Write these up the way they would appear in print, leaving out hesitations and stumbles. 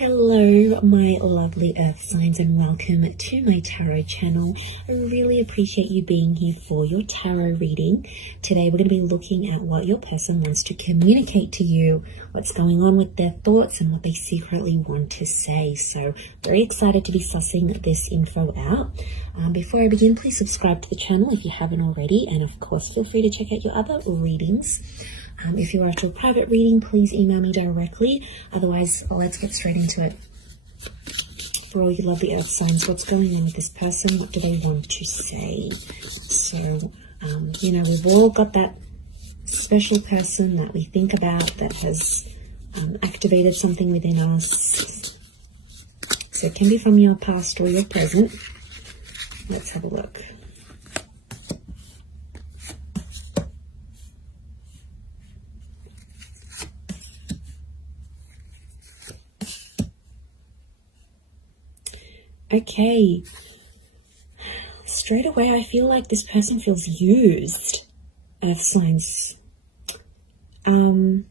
Hello, my lovely earth signs, and welcome to my tarot channel. I really appreciate you being here for your tarot reading. Today we're going to be looking at what your person wants to communicate to you, what's going on with their thoughts, and what they secretly want to say. So very excited to be sussing this info out. Before I begin, please subscribe to the channel if you haven't already, and of course feel free to check out your other readings. If you're after a private reading, please email me directly. Otherwise, let's get straight into it. For all you lovely earth signs, what's going on with this person? What do they want to say? So, we've all got that special person that we think about that has activated something within us. So it can be from your past or your present. Let's have a look. Okay, straight away I feel like this person feels used, earth signs. I'm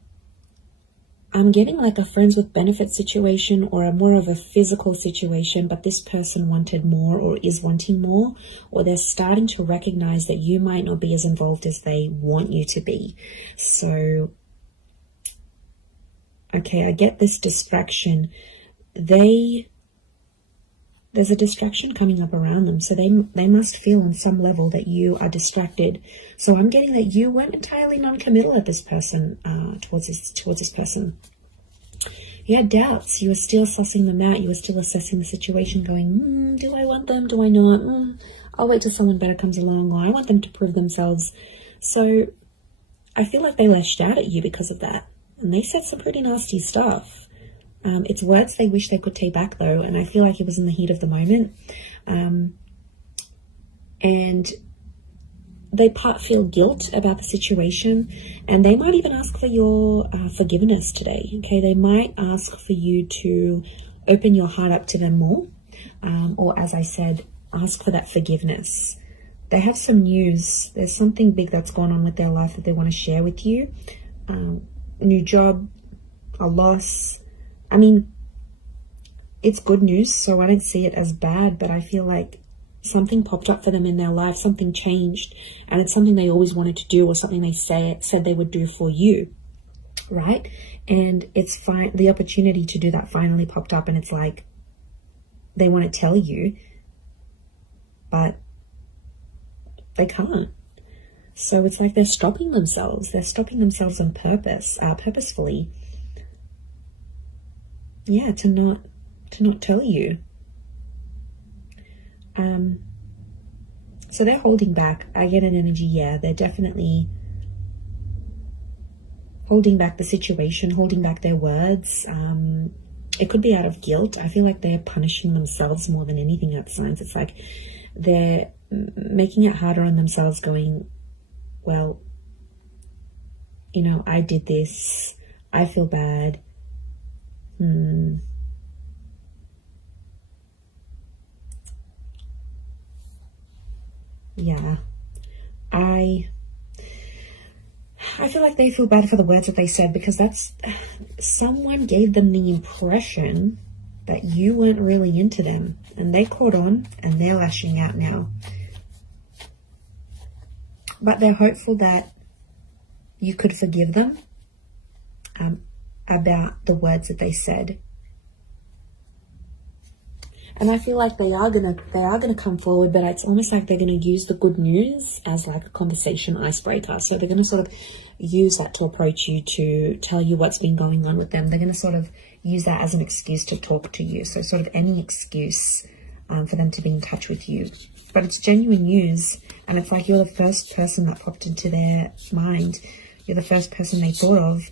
getting like a friends with benefits situation or a more of a physical situation, but this person wanted more or is wanting more, or they're starting to recognize that you might not be as involved as they want you to be. So, okay, I get this distraction. There's a distraction coming up around them, so they must feel on some level that you are distracted. So I'm getting that you weren't entirely non-committal at this person, towards this person. You had doubts. You were still sussing them out. You were still assessing the situation, going, do I want them? Do I not? I'll wait till someone better comes along, or I want them to prove themselves. So I feel like they lashed out at you because of that, and they said some pretty nasty stuff. It's words they wish they could take back though, and I feel like it was in the heat of the moment. And they feel guilt about the situation, and they might even ask for your forgiveness today. Okay, they might ask for you to open your heart up to them more, or as I said, ask for that forgiveness. They have some news. There's something big that's gone on with their life that they want to share with you. A new job, a loss. I mean, it's good news, so I don't see it as bad, but I feel like something popped up for them in their life, something changed, and it's something they always wanted to do, or something they said they would do for you, right? And it's fine. The opportunity to do that finally popped up, and it's like they want to tell you, but they can't. So it's like they're stopping themselves. They're stopping themselves on purpose, purposefully. Yeah, to not tell you. So they're holding back. I get an energy, yeah, they're definitely holding back the situation, holding back their words. It could be out of guilt. I feel like they're punishing themselves more than anything at signs. It's like they're making it harder on themselves, going, well, I did this, I feel bad. Yeah, I feel like they feel bad for the words that they said, because someone gave them the impression that you weren't really into them, and they caught on and they're lashing out now. But they're hopeful that you could forgive them about the words that they said. And I feel like they are gonna come forward, but it's almost like they're gonna use the good news as like a conversation icebreaker. So they're gonna sort of use that to approach you, to tell you what's been going on with them. They're gonna sort of use that as an excuse to talk to you. So sort of any excuse for them to be in touch with you. But it's genuine news, and it's like you're the first person that popped into their mind. You're the first person they thought of,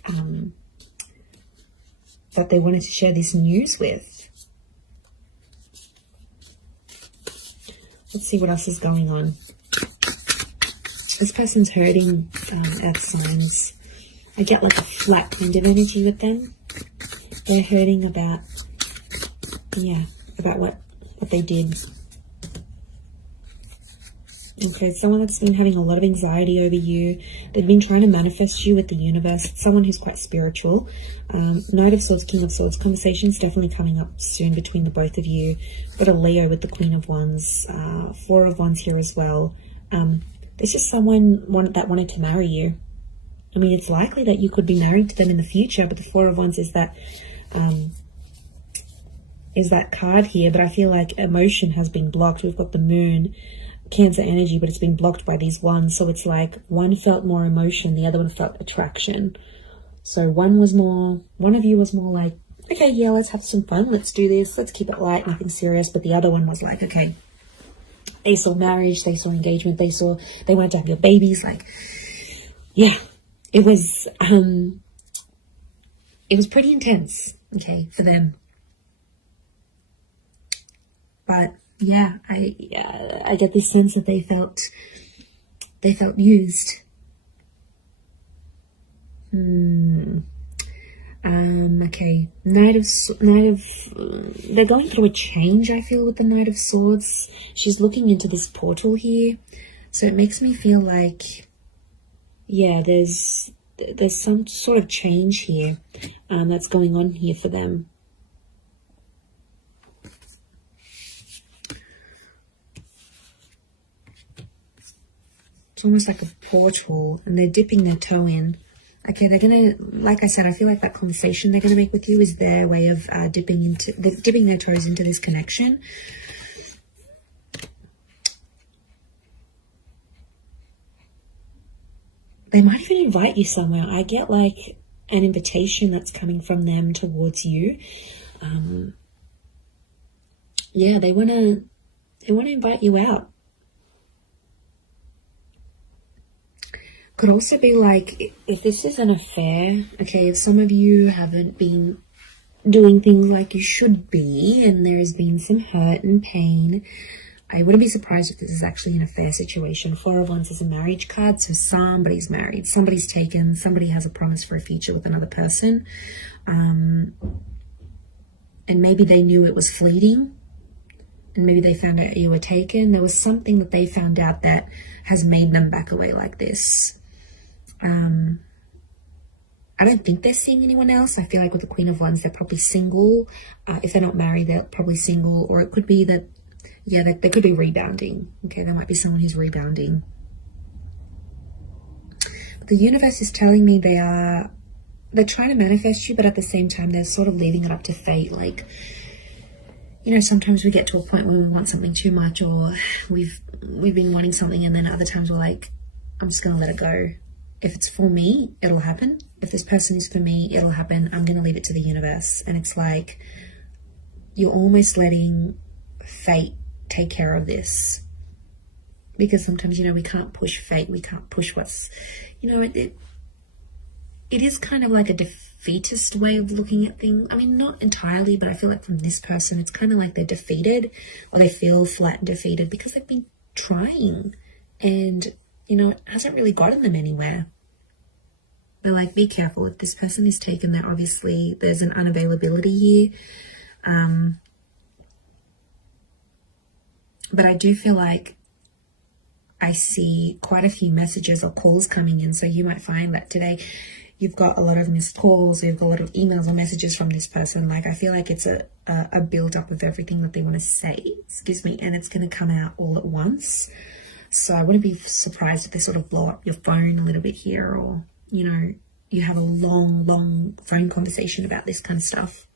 that they wanted to share this news with. Let's see what else is going on. This person's hurting, earth signs. I get like a flat kind of energy with them. They're hurting about what they did. Okay, someone that's been having a lot of anxiety over you. They've been trying to manifest you with the universe. It's someone who's quite spiritual. Knight of Swords, King of Swords. Conversations definitely coming up soon between the both of you. Got a Leo with the Queen of Wands. Four of Wands here as well. There's just someone that wanted to marry you. I mean, it's likely that you could be married to them in the future, but the Four of Wands is that card here. But I feel like emotion has been blocked. We've got the Moon, Cancer energy, but it's been blocked by these wands. So it's like one felt more emotion, the other one felt attraction. So one of you was more like, okay, yeah, let's have some fun, let's do this, let's keep it light, nothing serious. But the other one was like, okay, they saw marriage, they saw engagement, they wanted to have your babies. Like, yeah, it was pretty intense, okay, for them. But yeah, I get this sense that they felt used. Okay, they're going through a change, I feel, with the Knight of Swords. She's looking into this portal here, so it makes me feel like, yeah, there's some sort of change here that's going on here for them. It's almost like a portal, and they're dipping their toe in. Okay, they're gonna, like I said, I feel like that conversation they're gonna make with you is their way of dipping their toes into this connection. They might even invite you somewhere. I get like an invitation that's coming from them towards you. Yeah, they wanna invite you out. Could also be like, if this is an affair, okay, if some of you haven't been doing things like you should be, and there has been some hurt and pain, I wouldn't be surprised if this is actually an affair situation. Four of Wands is a marriage card, so somebody's married, somebody's taken, somebody has a promise for a future with another person, and maybe they knew it was fleeting, and maybe they found out you were taken. There was something that they found out that has made them back away like this. I don't think they're seeing anyone else. I feel like with the Queen of Wands, they're probably single. If they're not married, they're probably single. Or it could be that, yeah, they could be rebounding. Okay, there might be someone who's rebounding. But the universe is telling me they're trying to manifest you, but at the same time, they're sort of leaving it up to fate. Like, you know, sometimes we get to a point where we want something too much, or we've been wanting something, and then other times we're like, I'm just going to let it go. If it's for me, it'll happen. If this person is for me, it'll happen. I'm going to leave it to the universe. And it's like, you're almost letting fate take care of this. Because sometimes, you know, we can't push fate. We can't push what's, you know, it is kind of like a defeatist way of looking at things. I mean, not entirely, but I feel like from this person, it's kind of like they're defeated, or they feel flat and defeated because they've been trying, and you know, it hasn't really gotten them anywhere. They're like, be careful, if this person is taken, there obviously there's an unavailability here. But I do feel like I see quite a few messages or calls coming in. So you might find that today you've got a lot of missed calls, you've got a lot of emails or messages from this person. Like, I feel like it's a build up of everything that they want to say, excuse me, and it's going to come out all at once. So I wouldn't be surprised if they sort of blow up your phone a little bit here, or, you know, you have a long phone conversation about this kind of stuff.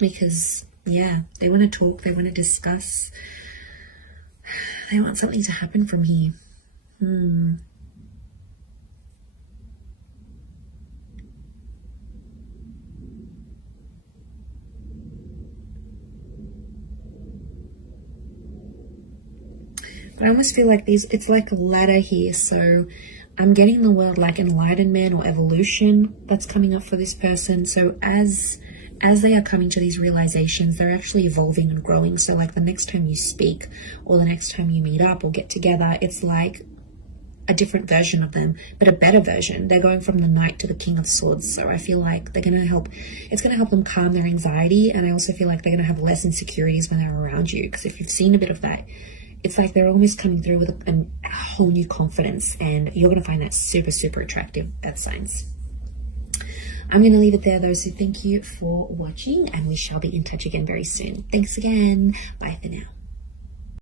Because, yeah, they want to talk, they want to discuss, they want something to happen from here. But I almost feel like it's like a ladder here. So I'm getting the word like enlightenment or evolution that's coming up for this person. So as they are coming to these realizations, they're actually evolving and growing. So like the next time you speak, or the next time you meet up or get together, it's like a different version of them, but a better version. They're going from the Knight to the King of Swords. So I feel like they're going to help, it's going to help them calm their anxiety. And I also feel like they're going to have less insecurities when they're around you. Because if you've seen a bit of that, it's like they're almost coming through with a whole new confidence, and you're going to find that super, super attractive, Earth signs. I'm going to leave it there though. So thank you for watching, and we shall be in touch again very soon. Thanks again. Bye for now.